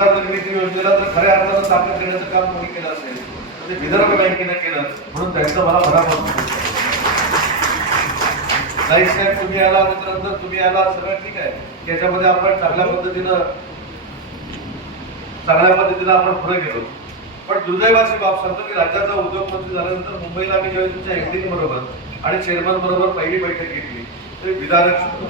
निर्मिती योजनेला तर खऱ्या अर्थानं ताकद देण्याचं काम कोणी केलं असेल ते विदर्भ बँकेने केलं, म्हणून त्यांचं मला मनापासून नाही साहेब, तुम्ही आला त्याच्यानंतर तुम्ही आला सगळं ठीक आहे, त्याच्यामध्ये आपण चांगल्या पद्धतीनं आपण पुढे गेलो. पण दुर्दैवाची बाब सांगतो की राज्याचा उद्योगमंत्री झाल्यानंतर मुंबईला आम्ही जेव्हा तुमच्या एमडी बरोबर आणि चेअरमन बरोबर पहिली बैठक घेतली तरी विदारक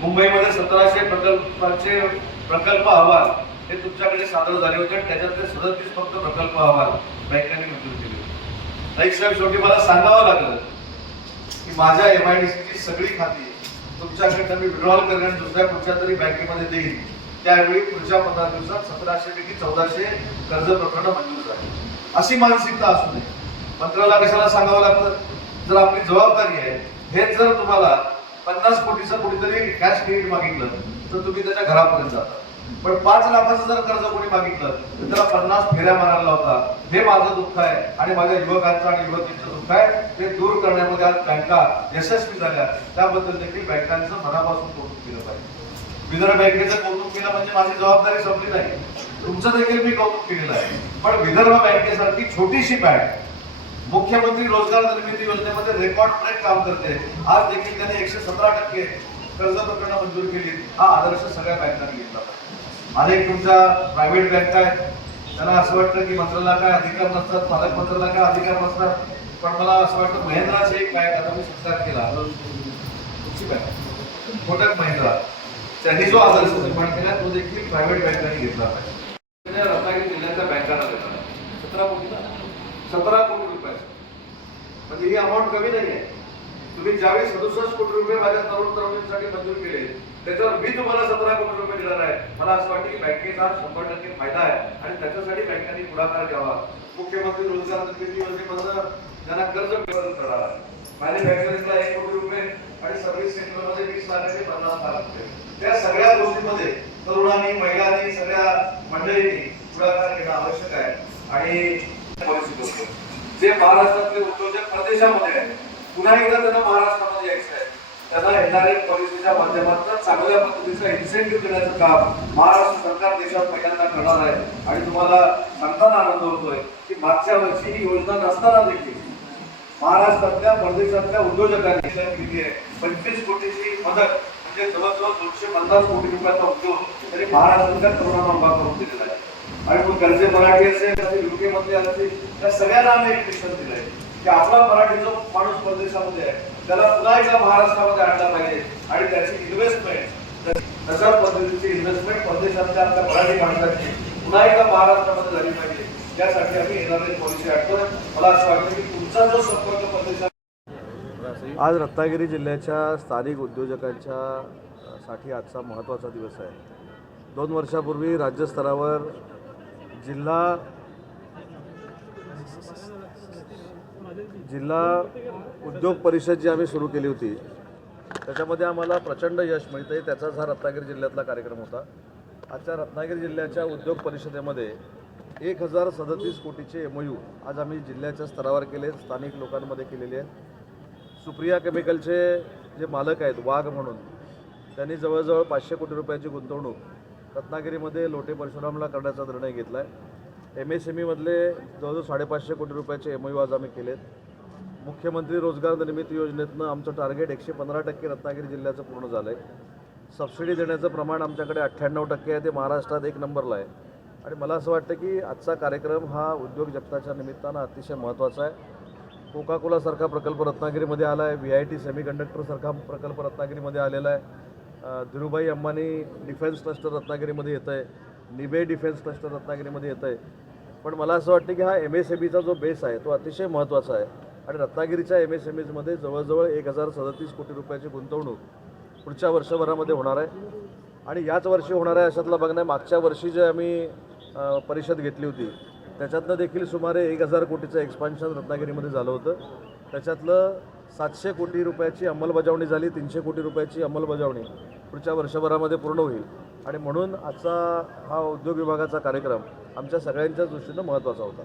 मुंबईमध्ये 1700 प्रकल्पांचे प्रकल्प अहवाल हे तुमच्याकडे सादर झाले होते. त्याच्यातले 37 फक्त प्रकल्प अहवाल बँकांनी मंजूर केले. नाईक साहेब, शेवटी मला सांगावं लागलं की माझ्या MIDCची सगळी खाती तुमच्याकडे मी विड्रॉल करेन आणि दुसऱ्या कुठच्या तरी बँकेमध्ये देईन. त्यावेळी पुढच्या 15 दिवसात 1700 पैकी 1400 कर्ज प्रकरण मंजूर झाली. अशी मानसिकता असू नये. मंत्र्याला कशाला सांगावं लागतं? जर आपली जबाबदारी आहे, हेच जर तुम्हाला 50 कोटीचं कुठेतरी कॅश क्रेडिट मागितलं तर तुम्ही त्याच्या घरापर्यंत जाता. पण 5 लाखाचं जर कर्ज कोणी मागितलं तर त्याला 50 फेऱ्या मारायला लावता. हे माझं दुःख आहे आणि माझ्या युवकांचं आणि युवतींचं दुःख आहे. ते दूर करण्यामध्ये आज बँका यशस्वी झाल्या, त्याबद्दल देखील बँकांचं मनापासून कौतुक केलं पाहिजे. विदर्भ बँकेचं कौतुक केलं म्हणजे माझी जबाबदारी संपली नाही, तुमचं देखील मी कौतुक केलेलं आहे. पण विदर्भ बँकेसारखी छोटीशी बँक मुख्यमंत्री रोजगार निर्मिती योजनेमध्ये रेकॉर्ड ब्रेक काम करते. आज देखील त्याने 117% कर्ज प्रकरणं मंजूर केली. हा आदर्श सगळ्या बँकांनी घेतला पाहिजे. अनेक तुमच्या प्रायव्हेट बँका आहेत, त्यांना असं वाटतं की मंत्र्याला काय अधिकार नसतात, पालकमंत्र्याला काय अधिकार नसतात. पण मला असं वाटतं महिंद्राची एक बँक आता मी स्वीकार केला, तुमची बँक कोटक महिंद्रा, त्यांनी जो आदर्श निर्माण केला तो देखील प्रायव्हेट बँकांनी घेतला पाहिजे. रत्नागिरी जिल्ह्यातल्या बँकांना देणार 17 कोटी रुपये, म्हणजे ही अमाऊंट कमी नाही आहे. तुम्ही ज्यावेळी 67 कोटी रुपये माझ्या तरुण तरुणींसाठी मंजूर केले, त्याच्यावर मी तुम्हाला 17 कोटी रुपये देणार आहे. मला असं वाटतं की बँकेचा 100% फायदा आहे आणि त्याच्यासाठी बँकांनी पुढाकार घ्यावा. मुख्यमंत्री रोजगार निर्मिती योजनेमधून त्यांना कर्ज वितरण करणार आहे. मॅन्युफॅक्चरिंगला 1 कोटी रुपये आणि सर्व्हिस सेक्टरमध्ये 20 लाख ते 50 लाख रुपये. त्या सगळ्या गोष्टींमध्ये तरुणांनी, महिलांनी, सगळ्या मंडळींनी पुढाकार घेणं आवश्यक आहे. आणि पॉलिसी जे महाराष्ट्रातले उद्योजक प्रदेशामध्ये आहेत, पुन्हा एकदा त्यांना महाराष्ट्रामध्ये यायचं आहे, त्यांना NRF पॉलिसीच्या माध्यमातून चांगल्या पद्धतीचं इन्सेंटिव्ह देण्याचं काम महाराष्ट्र सरकार देशात पहिल्यांदा करणार आहे. आणि तुम्हाला सांगताना आनंद होतोय की मागच्या वर्षी ही योजना नसताना देखील महाराष्ट्रातल्या परदेशातल्या उद्योजकांनी दिली आहे. 25 कोटीची मदत, म्हणजे जवळजवळ 250 कोटी रुपयाचा उद्योग तरी महाराष्ट्राच्या तरुणांना उभा करून दिलेला आहे. आणि मग कर्जे मराठी असेल, UK मधले असतील, त्या सगळ्यांना आम्ही एक मिशन दिलंय की आपला मराठी जो माणूस परदेशामध्ये आहे त्याला पुन्हा एकदा महाराष्ट्रामध्ये आणला पाहिजे आणि त्याची इन्व्हेस्टमेंट, तशा पद्धतीची इन्व्हेस्टमेंट परदेशातल्या आपल्या मराठी माणसाची पुन्हा एकदा महाराष्ट्रामध्ये झाली पाहिजे. त्यासाठी आम्ही NRF पॉलिसी आणतोय. मला असं वाटतं की तुमचा जो संपर्क परदेशात. आज रत्नागिरी जिल्ह्याच्या स्थानिक उद्योजकांच्या साठी आजचा महत्त्वाचा दिवस आहे. 2 वर्षापूर्वी राज्यस्तरावर जिल्हा उद्योग परिषद जी आम्ही सुरू केली होती त्याच्यामध्ये आम्हाला प्रचंड यश मिळते. त्याचाच हा रत्नागिरी जिल्ह्यातला कार्यक्रम होता. आजच्या रत्नागिरी जिल्ह्याच्या उद्योग परिषदेमध्ये 1037 कोटीचे MOU आज आम्ही जिल्ह्याच्या स्तरावर केले, स्थानिक लोकांमध्ये केलेले आहेत. सुप्रिया केमिकलचे जे मालक आहेत वाघ म्हणून, त्यांनी जवळजवळ 500 कोटी रुपयाची गुंतवणूक रत्नागिरीमध्ये लोटे परशुरामला करण्याचा निर्णय घेतला आहे. MSMEमधले जवळजवळ 550 कोटी रुपयाचे MOU आज आम्ही केलेत. मुख्यमंत्री रोजगार निर्मिती योजनेतनं आमचं टार्गेट 115% रत्नागिरी जिल्ह्याचं पूर्ण झालं आहे. सबसिडी देण्याचं प्रमाण आमच्याकडे 98% आहे, ते महाराष्ट्रात 1 नंबरला आहे. आणि मला असं वाटतं की आजचा कार्यक्रम हा उद्योग जगताच्या निमित्तानं अतिशय महत्त्वाचा आहे. कोका कोलासारखा प्रकल्प रत्नागिरीमध्ये आला आहे, VIT सेमीकंडक्टरसारखा प्रकल्प रत्नागिरीमध्ये आलेला आहे, धीरूभाई अंबानी डिफेन्स क्लस्टर रत्नागिरीमध्ये येतं आहे, निबे डिफेन्स क्लस्टर रत्नागिरीमध्ये येतं आहे. पण मला असं वाटतं की हा MSMEचा जो बेस आहे तो अतिशय महत्त्वाचा आहे. आणि रत्नागिरीच्या MSMEमध्ये जवळजवळ 1037 कोटी रुपयाची गुंतवणूक पुढच्या वर्षभरामध्ये होणार आहे. आणि याच वर्षी होणार आहे अशातला बघणं. मागच्या वर्षी जे आम्ही परिषद घेतली होती त्याच्यातनं देखील सुमारे 1000 कोटीचं एक्सपान्शन रत्नागिरीमध्ये झालं होतं. त्याच्यातलं 700 कोटी रुपयाची अंमलबजावणी झाली, 300 कोटी रुपयाची अंमलबजावणी पुढच्या वर्षभरामध्ये पूर्ण होईल. आणि म्हणून आजचा हा उद्योग विभागाचा कार्यक्रम आमच्या सगळ्यांच्याच दृष्टीनं महत्त्वाचा होता.